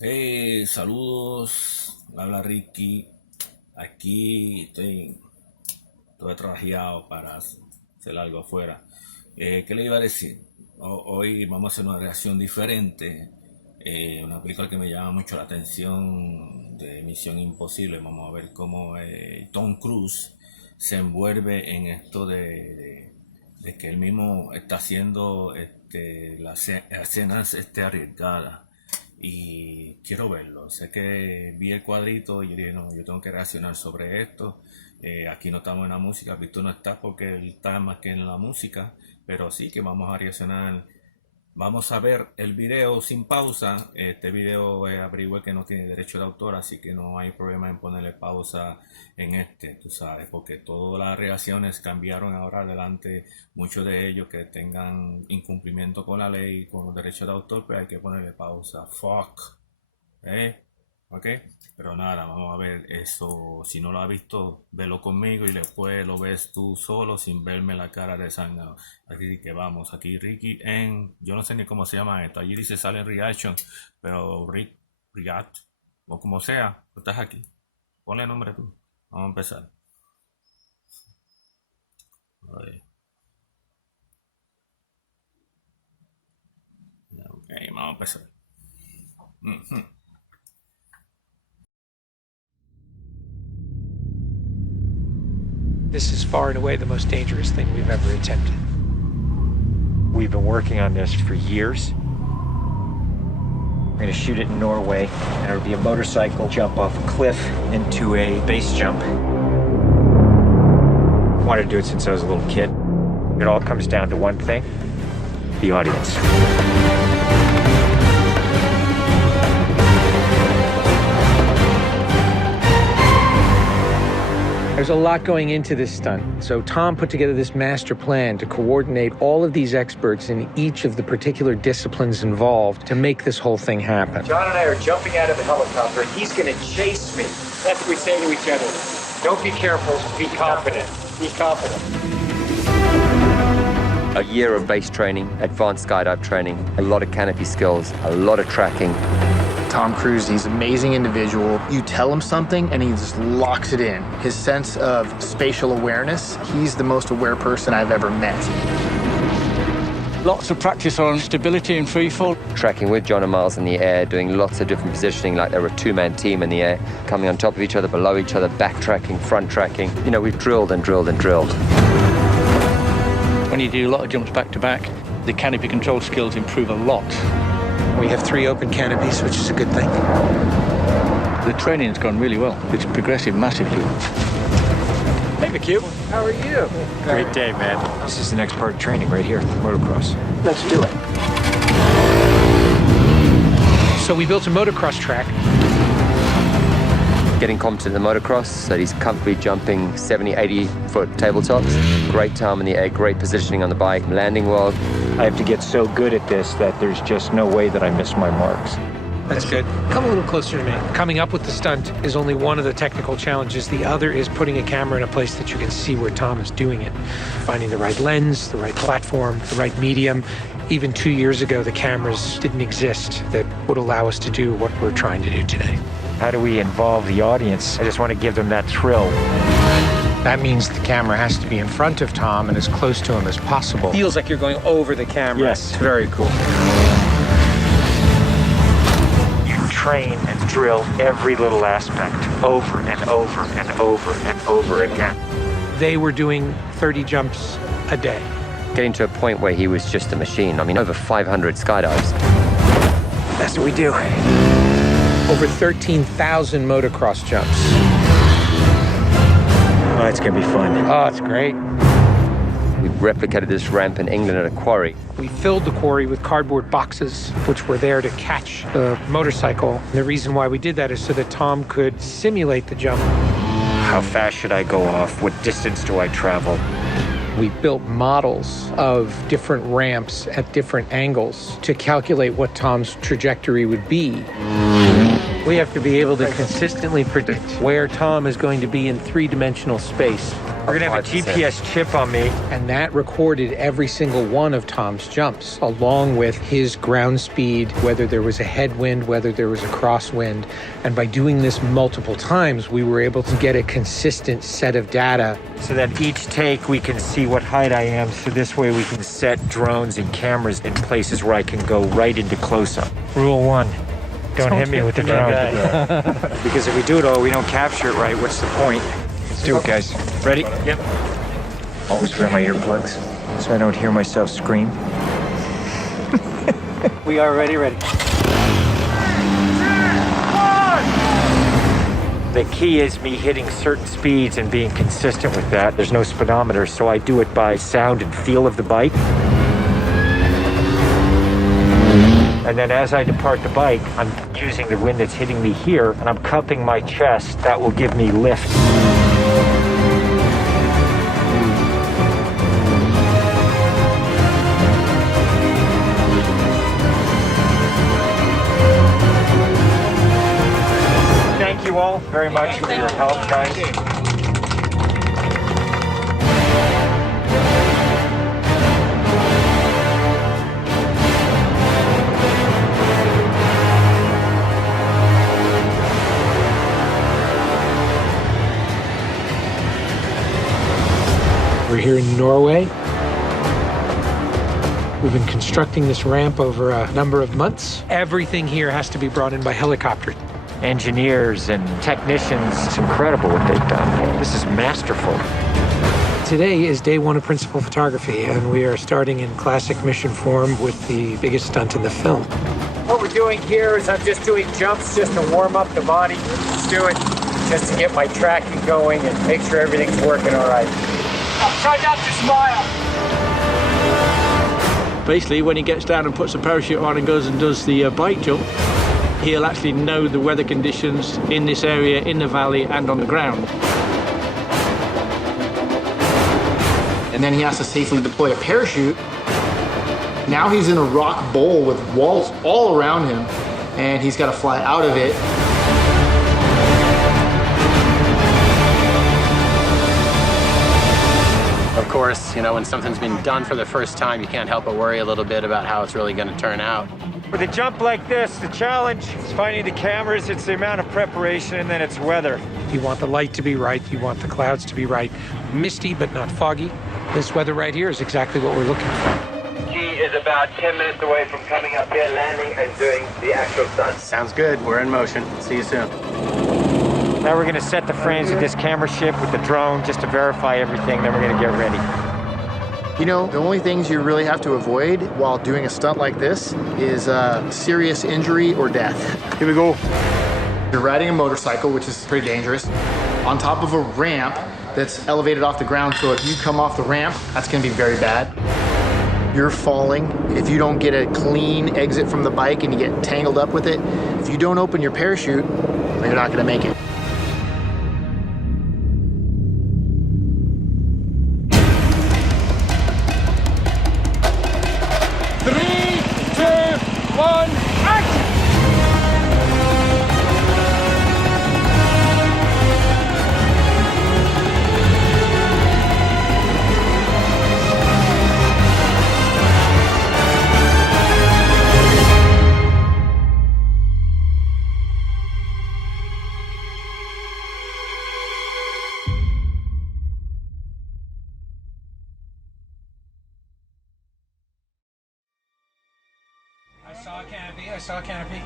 Hey, saludos, habla Ricky. Aquí estoy trajeado para hacer algo afuera. ¿Qué le iba a decir? Hoy vamos a hacer una reacción diferente. Una película que me llama mucho la atención de Misión Imposible. Vamos a ver cómo Tom Cruise se envuelve en esto de que él mismo está haciendo las escenas arriesgadas. Y quiero verlo. Sé que vi el cuadrito y dije, no, yo tengo que reaccionar sobre esto. Aquí no estamos en la música, Víctor no está porque él está más que en la música, pero sí que vamos a reaccionar. Vamos a ver el video sin pausa. Este video averigüé que no tiene derecho de autor, así que no hay problema en ponerle pausa en tú sabes, porque todas las reacciones cambiaron ahora adelante. Muchos de ellos que tengan incumplimiento con la ley, con los derechos de autor, pues hay que ponerle pausa. Fuck. ¿Ok? Pero nada, vamos a ver eso. Si no lo has visto, velo conmigo y después lo ves tú solo sin verme la cara de sangre. Así que vamos, aquí Ricky yo no sé ni cómo se llama esto. Allí dice sale Reaction, pero React, o como sea, tú estás aquí. Ponle nombre tú. Vamos a empezar. Ok, vamos a empezar. This is far and away the most dangerous thing we've ever attempted. We've been working on this for years. We're gonna shoot it in Norway, and it'll be a motorcycle jump off a cliff into a base jump. Wanted to do it since I was a little kid. It all comes down to one thing: the audience. There's a lot going into this stunt. So Tom put together this master plan to coordinate all of these experts in each of the particular disciplines involved to make this whole thing happen. John and I are jumping out of the helicopter, and he's gonna chase me. That's what we say to each other. Don't be careful, be confident. Be confident. A year of base training, advanced skydive training, a lot of canopy skills, a lot of tracking. Tom Cruise, he's an amazing individual. You tell him something and he just locks it in. His sense of spatial awareness, he's the most aware person I've ever met. Lots of practice on stability and free fall. Tracking with John and Miles in the air, doing lots of different positioning like they're a two-man team in the air, coming on top of each other, below each other, backtracking, front tracking. You know, we've drilled and drilled and drilled. When you do a lot of jumps back to back, the canopy control skills improve a lot. We have 3 open canopies, which is a good thing. The training's gone really well. It's progressive massively. Hey, McHugh. How are you? Great day, man. This is the next part of training right here, motocross. Let's do it. So we built a motocross track. Getting competent in the motocross, so he's comfortably jumping 70, 80-foot tabletops. Great time in the air, great positioning on the bike, landing well. I have to get so good at this that there's just no way that I miss my marks. That's good. Come a little closer to me. Coming up with the stunt is only one of the technical challenges. The other is putting a camera in a place that you can see where Tom is doing it. Finding the right lens, the right platform, the right medium. Even 2 years ago, the cameras didn't exist that would allow us to do what we're trying to do today. How do we involve the audience? I just want to give them that thrill. That means the camera has to be in front of Tom and as close to him as possible. Feels like you're going over the camera. Yes, very cool. You train and drill every little aspect over and over and over and over again. They were doing 30 jumps a day. Getting to a point where he was just a machine. I mean, over 500 skydives. That's what we do. Over 13,000 motocross jumps. Oh, it's gonna be fun. Oh, it's great. We replicated this ramp in England at a quarry. We filled the quarry with cardboard boxes, which were there to catch the motorcycle. And the reason why we did that is so that Tom could simulate the jump. How fast should I go off? What distance do I travel? We built models of different ramps at different angles to calculate what Tom's trajectory would be. We have to be able to consistently predict where Tom is going to be in 3-dimensional space. We're gonna have a 5%. GPS chip on me. And that recorded every single one of Tom's jumps, along with his ground speed, whether there was a headwind, whether there was a crosswind. And by doing this multiple times, we were able to get a consistent set of data. So that each take we can see what height I am. So this way we can set drones and cameras in places where I can go right into close-up. Rule 1. Don't hit me with the drone. Because if we do it all, we don't capture it right, what's the point? Let's do it, guys. Ready? Yep. Always wear my earplugs so I don't hear myself scream. We are ready. The key is me hitting certain speeds and being consistent with that. There's no speedometer, so I do it by sound and feel of the bike. And then as I depart the bike, I'm using the wind that's hitting me here, and I'm cupping my chest. That will give me lift. Thank you all very much for your help, guys. We're here in Norway. We've been constructing this ramp over a number of months. Everything here has to be brought in by helicopter. Engineers and technicians, it's incredible what they've done. This is masterful. Today is day 1 of principal photography, and we are starting in classic mission form with the biggest stunt in the film. What we're doing here is I'm just doing jumps just to warm up the body. Let's do it just to get my tracking going and make sure everything's working all right. Try not to smile. Basically, when he gets down and puts a parachute on and goes and does the bike jump, he'll actually know the weather conditions in this area, in the valley, and on the ground. And then he has to safely deploy a parachute. Now he's in a rock bowl with walls all around him, and he's got to fly out of it. Of course, you know, when something's been done for the first time, you can't help but worry a little bit about how it's really going to turn out. With a jump like this, the challenge is finding the cameras, it's the amount of preparation, and then it's weather. You want the light to be right, you want the clouds to be right. Misty, but not foggy. This weather right here is exactly what we're looking for. He is about 10 minutes away from coming up here, landing, and doing the actual stunt. Sounds good. We're in motion. See you soon. Now we're going to set the frames of this camera ship with the drone just to verify everything, then we're going to get ready. You know, the only things you really have to avoid while doing a stunt like this is serious injury or death. Here we go. You're riding a motorcycle, which is pretty dangerous, on top of a ramp that's elevated off the ground, so if you come off the ramp, that's going to be very bad. You're falling. If you don't get a clean exit from the bike and you get tangled up with it, if you don't open your parachute, you're not going to make it. I saw a canopy.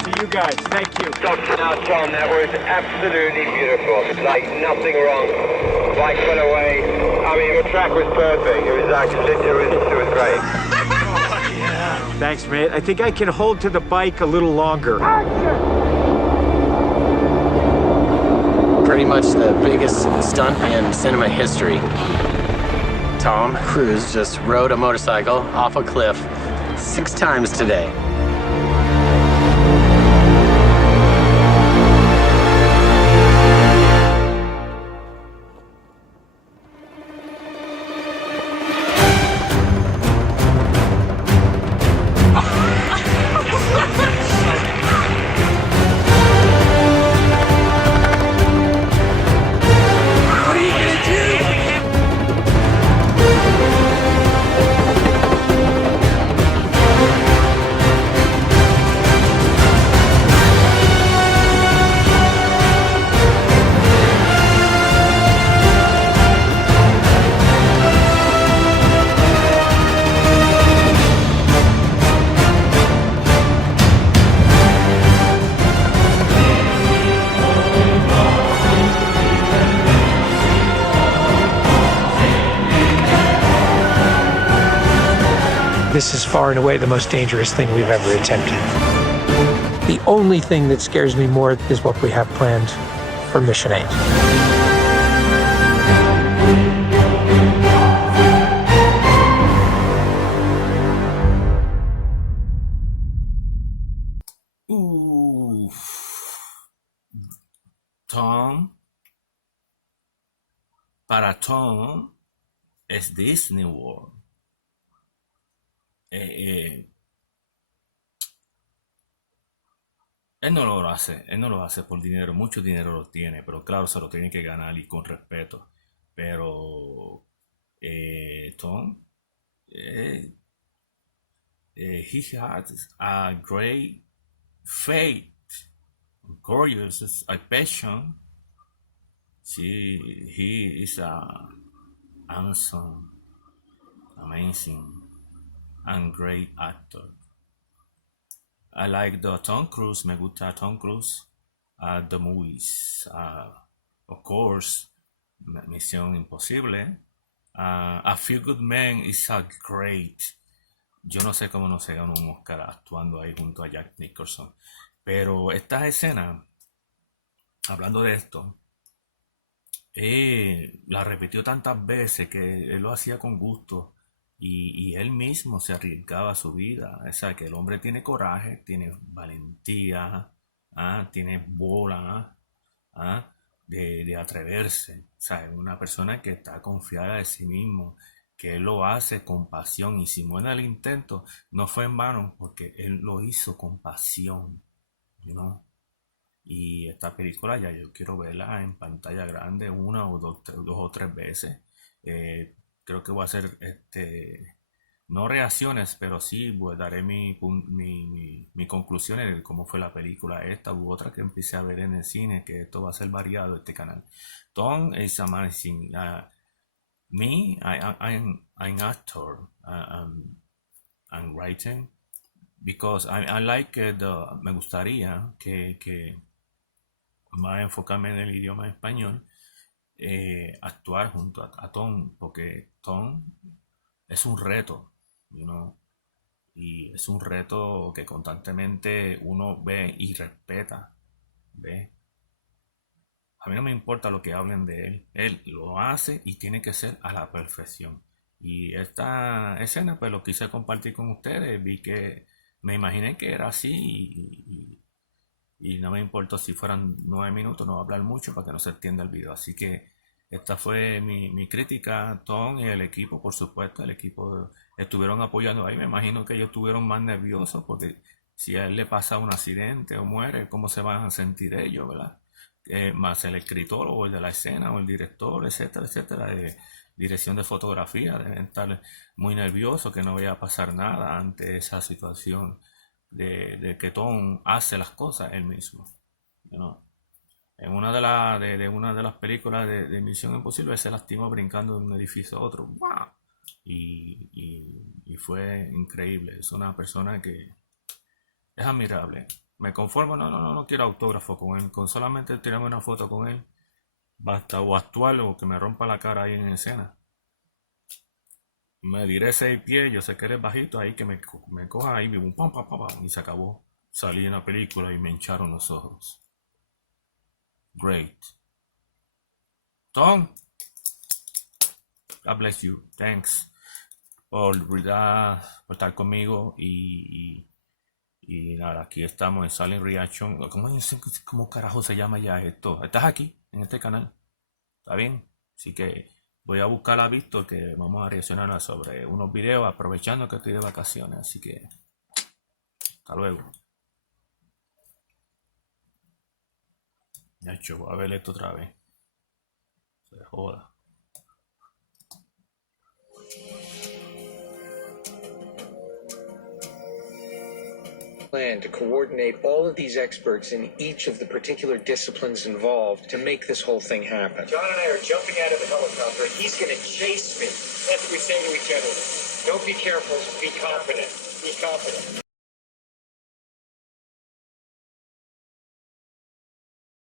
To you guys, thank you. Now, Tom, that was absolutely beautiful. Like nothing wrong. Bike went away. I mean, the track was perfect. It was actually, it was great. Thanks, mate. I think I can hold to the bike a little longer. Pretty much the biggest stunt in cinema history. Tom Cruise just rode a motorcycle off a cliff 6 times today. This is far and away the most dangerous thing we've ever attempted. The only thing that scares me more is what we have planned for Mission 8. Tom, para Tom es Disney World. Él no lo hace por dinero, mucho dinero lo tiene, pero claro, se lo tiene que ganar y con respeto. Pero Tom, he has a great faith, gorgeous, a passion. He is a handsome, amazing, and great actor. I like the Tom Cruise, me gusta Tom Cruise, the movies. Of course, Misión Imposible. A Few Good Men is a great. Yo no sé cómo no se ganó un Oscar actuando ahí junto a Jack Nicholson. Pero estas escenas, hablando de esto, la repitió tantas veces que él lo hacía con gusto y él mismo se arriesgaba su vida. O sea, que el hombre tiene coraje, tiene valentía, tiene bola de atreverse. O sea, es una persona que está confiada de sí mismo, que él lo hace con pasión y si muere el intento no fue en vano porque él lo hizo con pasión, ¿no? Y esta película ya yo quiero verla en pantalla grande una o dos o tres veces. Creo que voy a hacer no reacciones, pero sí daré mi conclusiones de cómo fue la película esta u otra que empecé a ver en el cine, que esto va a ser variado este canal. Tom is amazing. I'm actor. I'm writing because I like me gustaría que más enfocarme en el idioma español, actuar junto a Tom, porque Tom es un reto, you know, y es un reto que constantemente uno ve y respeta, ¿ve? A mí no me importa lo que hablen de él lo hace y tiene que ser a la perfección. Y esta escena pues lo quise compartir con ustedes, vi que me imaginé que era así y no me importó si fueran 9 minutos, no voy a hablar mucho para que no se entienda el video. Así que esta fue mi crítica. Tom y el equipo, por supuesto, el equipo estuvieron apoyando ahí. Me imagino que ellos estuvieron más nerviosos porque si a él le pasa un accidente o muere, ¿cómo se van a sentir ellos, verdad? Más el escritor o el de la escena o el director, etcétera, etcétera, dirección de fotografía, deben estar muy nerviosos que no vaya a pasar nada ante esa situación de que Tom hace las cosas él mismo, ¿no? En una de las películas de Misión Imposible se lastimó brincando de un edificio a otro. ¡Wow! Y fue increíble. Es una persona que es admirable. Me conformo, no quiero autógrafo con él. Con solamente tirarme una foto con él basta, o actuar o que me rompa la cara ahí en escena. Me diré 6 pies, yo sé que eres bajito, ahí que me coja ahí, pam, pam, pam, pam, y se acabó. Salí en la película y me hincharon los ojos. Great. Tom, God bless you. Thanks por estar conmigo y nada, aquí estamos en Silent Reaction. ¿Cómo carajo se llama ya esto? Estás aquí, en este canal. ¿Está bien? Así que voy a buscar a Víctor que vamos a reaccionar sobre unos videos aprovechando que estoy de vacaciones. Así que hasta luego. Ya hecho, voy a ver esto otra vez. Se joda. Plan to coordinate all of these experts in each of the particular disciplines involved to make this whole thing happen. John and I are jumping out of the helicopter. He's going to chase me. That's what we say to each other. Don't be careful. Be confident. Be confident.